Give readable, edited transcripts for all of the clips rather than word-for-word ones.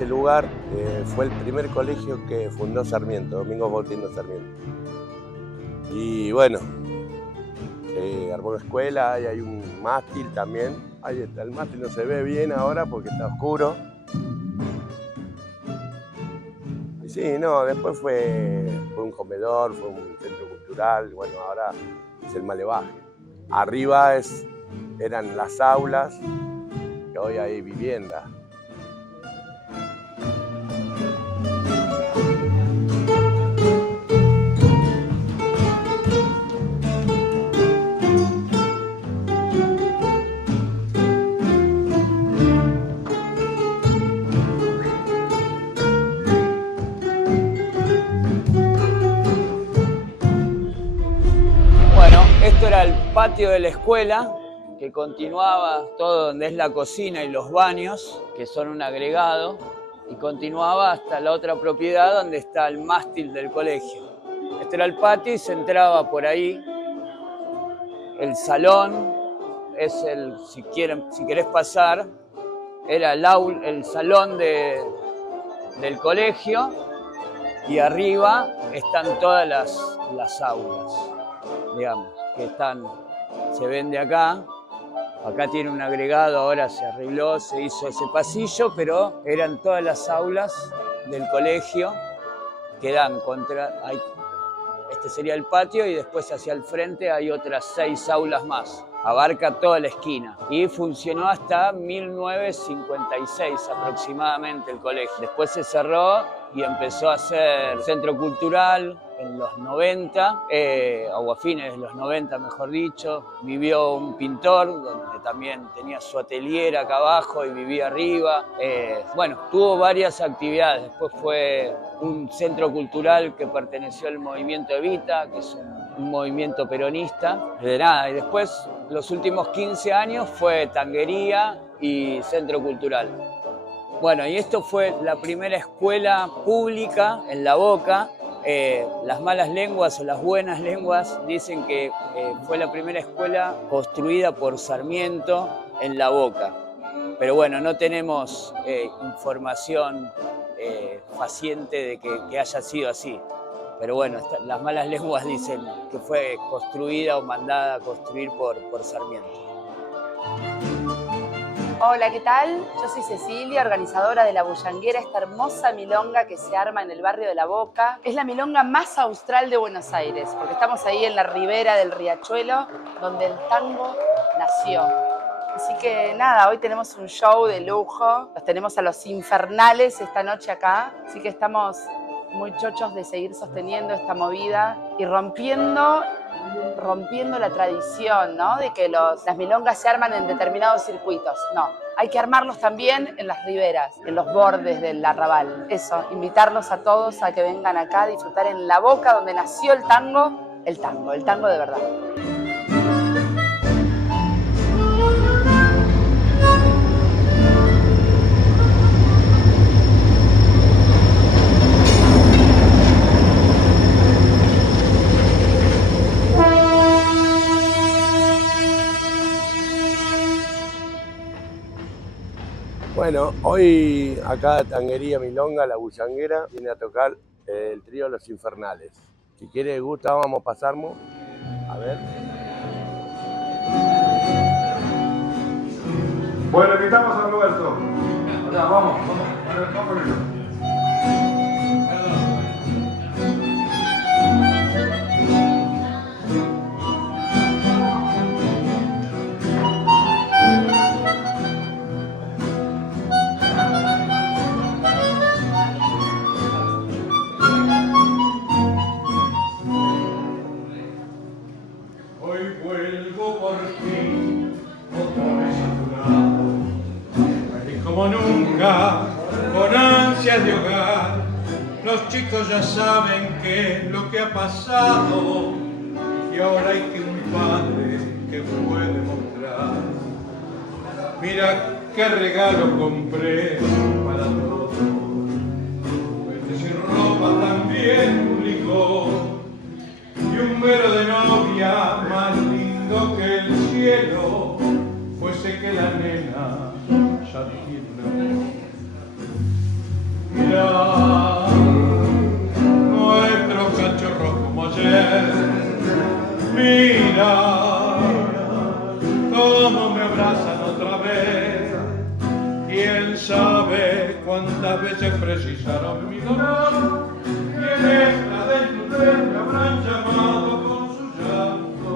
este lugar fue el primer colegio que fundó Sarmiento, Domingo Faustino Sarmiento. Y bueno, armó una escuela, y hay un mástil también. Ahí está, el mástil no se ve bien ahora porque está oscuro. Y sí, no, después fue un comedor, fue un centro cultural, bueno, ahora es el Malevaje. Arriba eran las aulas, que hoy hay vivienda. Bueno, esto era el patio de la escuela, que continuaba todo donde es la cocina y los baños, que son un agregado, y continuaba hasta la otra propiedad donde está el mástil del colegio. Este era el patio y se entraba por ahí. El salón es si querés pasar, era el salón del colegio, y arriba están todas las aulas, digamos, que se ven de acá. Acá tiene un agregado, ahora se arregló, se hizo ese pasillo, pero eran todas las aulas del colegio que dan este sería el patio, y después hacia el frente hay otras 6 aulas más. Abarca toda la esquina y funcionó hasta 1956 aproximadamente el colegio. Después se cerró y empezó a ser centro cultural en los 90, o a fines de los 90 mejor dicho. Vivió un pintor donde también tenía su atelier acá abajo y vivía arriba. Bueno, tuvo varias actividades. Después fue un centro cultural que perteneció al movimiento Evita, que es un movimiento peronista. Y después los últimos 15 años fue tanguería y centro cultural. Bueno, y esto fue la primera escuela pública en La Boca. Las malas lenguas o las buenas lenguas dicen que fue la primera escuela construida por Sarmiento en La Boca. Pero bueno, no tenemos información faciente de que haya sido así. Pero bueno, las malas lenguas dicen que fue construida o mandada a construir por Sarmiento. Hola, ¿qué tal? Yo soy Cecilia, organizadora de La Bullanguera, esta hermosa milonga que se arma en el barrio de La Boca. Es la milonga más austral de Buenos Aires, porque estamos ahí en la ribera del riachuelo, donde el tango nació. Así que nada, hoy tenemos un show de lujo. Los tenemos a los Infernales esta noche acá, así que estamos muy chochos de seguir sosteniendo esta movida y rompiendo la tradición, ¿no? De que las milongas se arman en determinados circuitos. No, hay que armarlos también en las riberas, en los bordes del arrabal. Eso, invitarlos a todos a que vengan acá a disfrutar en La Boca, donde nació el tango de verdad. Bueno, hoy acá Tanguería Milonga, La Bullanguera, viene a tocar el trío Los Infernales. Si quiere, gusta, vamos a pasarnos. A ver. Bueno, invitamos a Roberto. Acá, vamos con ello. Con ansias de hogar, los chicos ya saben qué es lo que ha pasado, y ahora hay que un padre que puede mostrar. Mira qué regalo compré para todos, juguetes y ropa, también un licor, y un velo de novia más lindo que el cielo, fuese que la nena ya tiene un amor. Mira, nuestros cachorros como ayer. Mira, cómo me abrazan otra vez. Quién sabe cuántas veces precisaron mi dolor. Y en esta desnudez me habrán llamado con su llanto.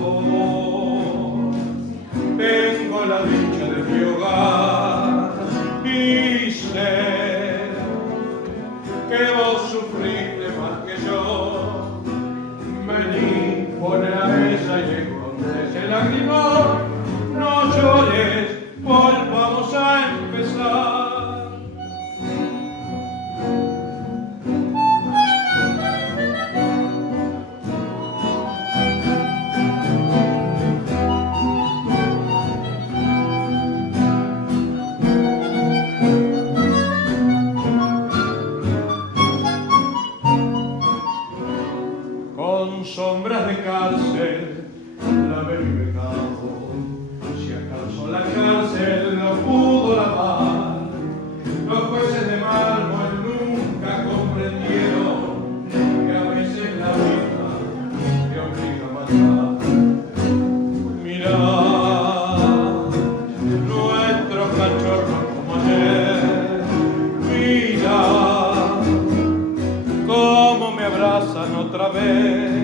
Oh, tengo la dicha de mi hogar y sé que vos sufriste más que yo. Vení, pone la mesa y esconde ese lagrimón. No llores, volvamos a empezar. Con sombras de cárcel, la mi pecado. Si acaso la cárcel no pudo lavar, los jueces de mármol nunca comprendieron que a veces la vida te obliga a matar. Mirá, nuestros cachorros como ayer. Mira, cómo me abrazan otra vez.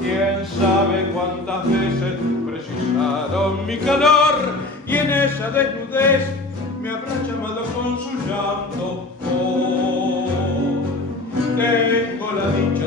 Quién sabe cuántas veces precisaron mi calor y en esa desnudez me habrán llamado con su llanto. Oh, tengo la dicha